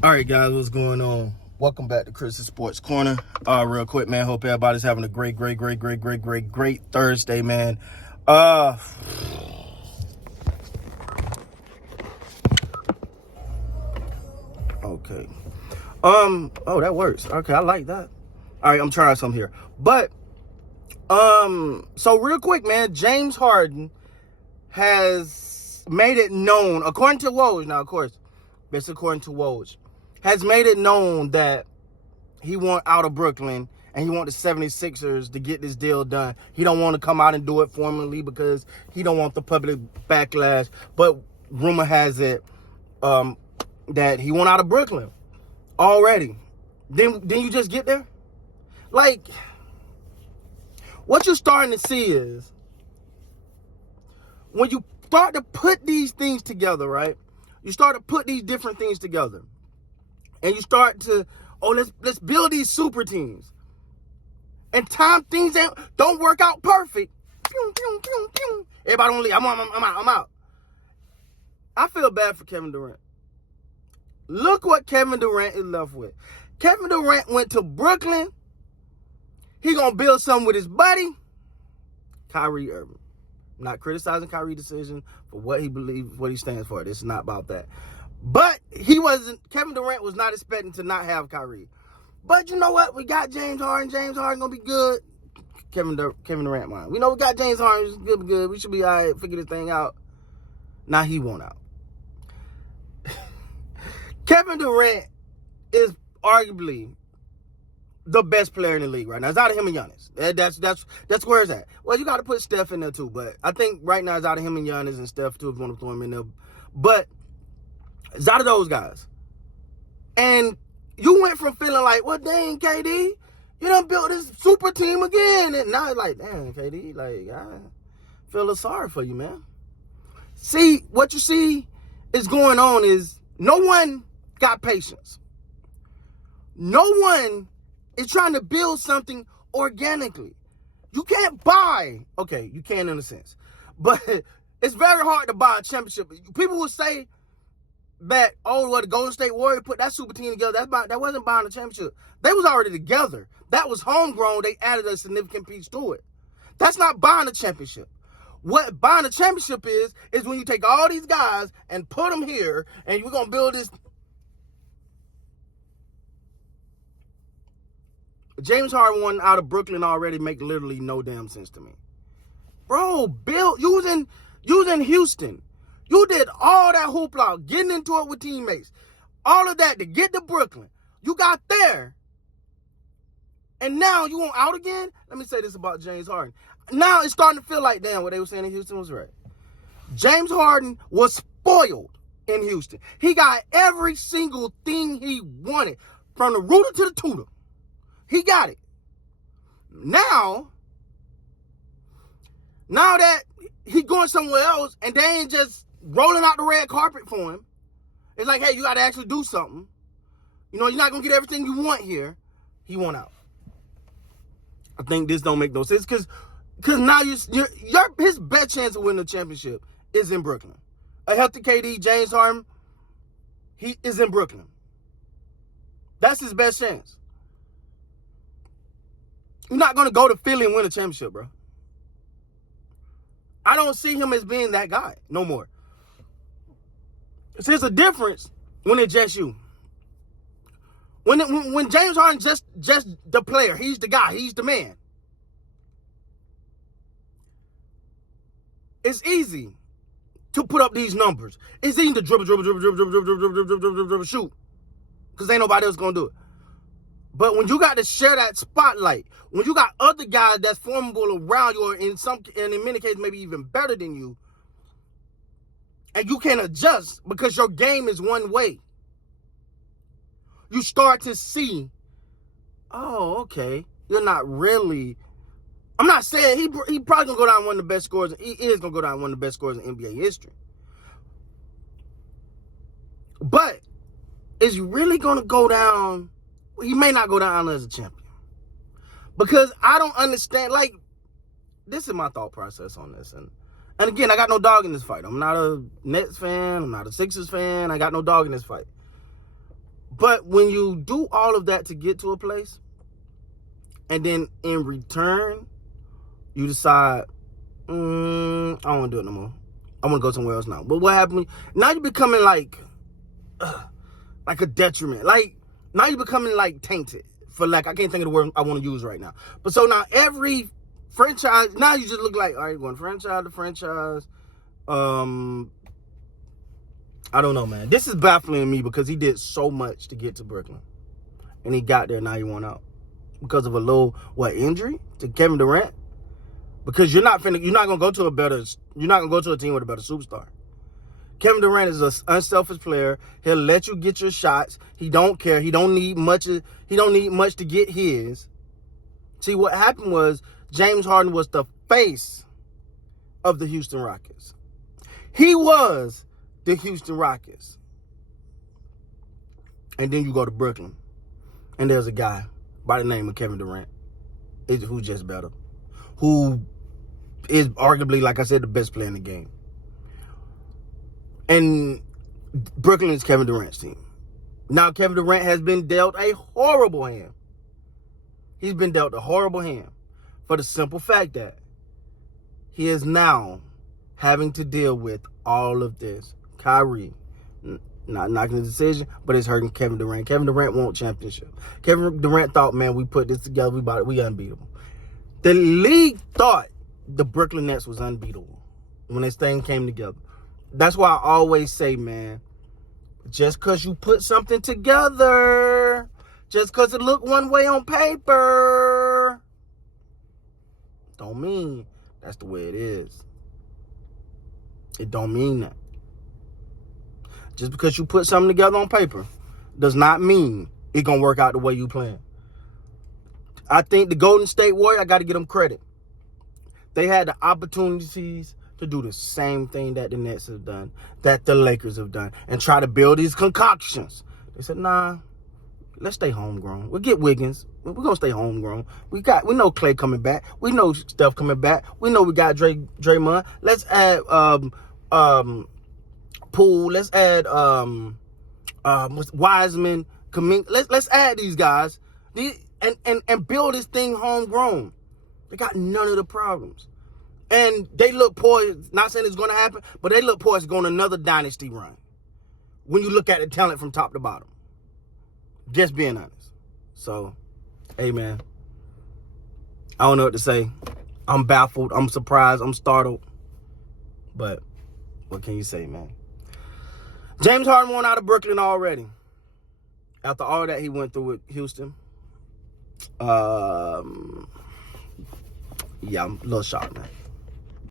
All right, guys, what's going on? Welcome back to Chris's Sports Corner. Real quick, man. Hope everybody's having a great Thursday, man. Okay. Oh, that works. Okay, I like that. All right, I'm trying something here. But, so real quick, man, James Harden has made it known, according to Woj, now, of course, this according to Woj, has made it known that he want out of Brooklyn and he want the 76ers to get this deal done. He don't want to come out and do it formally because he don't want the public backlash. But rumor has it that he want out of Brooklyn already. Then you just get there? Like, what you're starting to see is when you start to put these things together, right? You start to put these different things together. And you start to, let's build these super teams. And things don't work out perfect. Pew, pew, pew, pew. Everybody don't leave. I'm out. I feel bad for Kevin Durant. Look what Kevin Durant is left with. Kevin Durant went to Brooklyn. He gonna build something with his buddy, Kyrie Irving. I'm not criticizing Kyrie's decision for what he believes, what he stands for. This is not about that. But Kevin Durant was not expecting to not have Kyrie. But you know what? We got James Harden. James Harden gonna be good. Kevin Durant, man. We know we got James Harden. It's good. We should be all right, figure this thing out. Now he won't out. Kevin Durant is arguably the best player in the league right now. It's out of him and Giannis. That's where it's at. Well, you got to put Steph in there too, but I think right now it's out of him and Giannis and Steph too if you want to throw him in there. But it's out of those guys. And you went from feeling like, well, dang, KD, you done built this super team again. And now it's like, damn, KD, like, I feel a little sorry for you, man. See, what you see is going on is no one got patience. No one is trying to build something organically. You can't buy. Okay, you can in a sense. But it's very hard to buy a championship. People will say that, the Golden State Warriors put that super team together. That wasn't buying a championship. They was already together. That was homegrown. They added a significant piece to it. That's not buying a championship. What buying a championship is when you take all these guys and put them here, and you're going to build this. James Harden won out of Brooklyn already make literally no damn sense to me. Bro, using Houston. You did all that hoopla, getting into it with teammates. All of that to get to Brooklyn. You got there. And now you want out again? Let me say this about James Harden. Now it's starting to feel like, damn, what they were saying in Houston was right. James Harden was spoiled in Houston. He got every single thing he wanted. From the rooter to the tutor. He got it. Now that he going somewhere else and they ain't just rolling out the red carpet for him, it's like, hey, you got to actually do something. You know, you're not going to get everything you want here. He want out. I think this don't make no sense because now his best chance of winning the championship is in Brooklyn. A healthy KD, James Harden, he is in Brooklyn. That's his best chance. You're not going to go to Philly and win a championship, bro. I don't see him as being that guy no more. There's a difference when it's just you. When James Harden just the player, he's the guy, he's the man. It's easy to put up these numbers. It's easy to dribble, shoot. Because ain't nobody else going to do it. But when you got to share that spotlight, when you got other guys that's formidable around you, or in many cases maybe even better than you, and you can't adjust because your game is one way, you start to see, okay, you're not really. I'm not saying he probably gonna go down one of the best scorers. He is gonna go down one of the best scorers in NBA history. But is really gonna go down? He may not go down as a champion. Because I don't understand, like, this is my thought process on this. And again, I got no dog in this fight. I'm not a Nets fan. I'm not a Sixers fan. I got no dog in this fight. But when you do all of that to get to a place, and then in return, you decide, I don't want to do it no more. I want to go somewhere else now. But what happened? Now you're becoming like a detriment. Like, now you're becoming like tainted. For like, I can't think of the word I want to use right now. But so now every franchise, now you just look like, all right, you're going franchise to franchise. I don't know, man. This is baffling me because he did so much to get to Brooklyn. And he got there, now he won out. Because of a little, injury to Kevin Durant? Because you're not gonna go to a team with a better superstar. Kevin Durant is an unselfish player. He'll let you get your shots. He don't care. He don't need much to get his. See, what happened was James Harden was the face of the Houston Rockets. He was the Houston Rockets. And then you go to Brooklyn, and there's a guy by the name of Kevin Durant, who's just better, who is arguably, like I said, the best player in the game. And Brooklyn is Kevin Durant's team. Now, Kevin Durant has been dealt a horrible hand. He's been dealt a horrible hand for the simple fact that he is now having to deal with all of this. Kyrie, not knocking the decision, but it's hurting Kevin Durant. Kevin Durant won championship. Kevin Durant thought, man, we put this together, we unbeatable. The league thought the Brooklyn Nets was unbeatable when this thing came together. That's why I always say, man, just because you put something together, just because it looked one way on paper, don't mean that's the way it is. It don't mean that. Just because you put something together on paper does not mean it's going to work out the way you plan. I think the Golden State Warriors, I got to give them credit. They had the opportunities to do the same thing that the Nets have done, that the Lakers have done, and try to build these concoctions. They said, nah, let's stay homegrown. We'll get Wiggins. We're going to stay homegrown. We know Clay coming back. We know Steph coming back. We know we got Draymond. Let's add Poole. Let's add Wiseman. Let's add these guys and build this thing homegrown. They got none of the problems. And they look poised, not saying it's going to happen, but they look poised to go on another dynasty run. When you look at the talent from top to bottom. Just being honest. So, hey, man. I don't know what to say. I'm baffled. I'm surprised. I'm startled. But what can you say, man? James Harden won out of Brooklyn already. After all that he went through with Houston. Yeah, I'm a little shocked, man.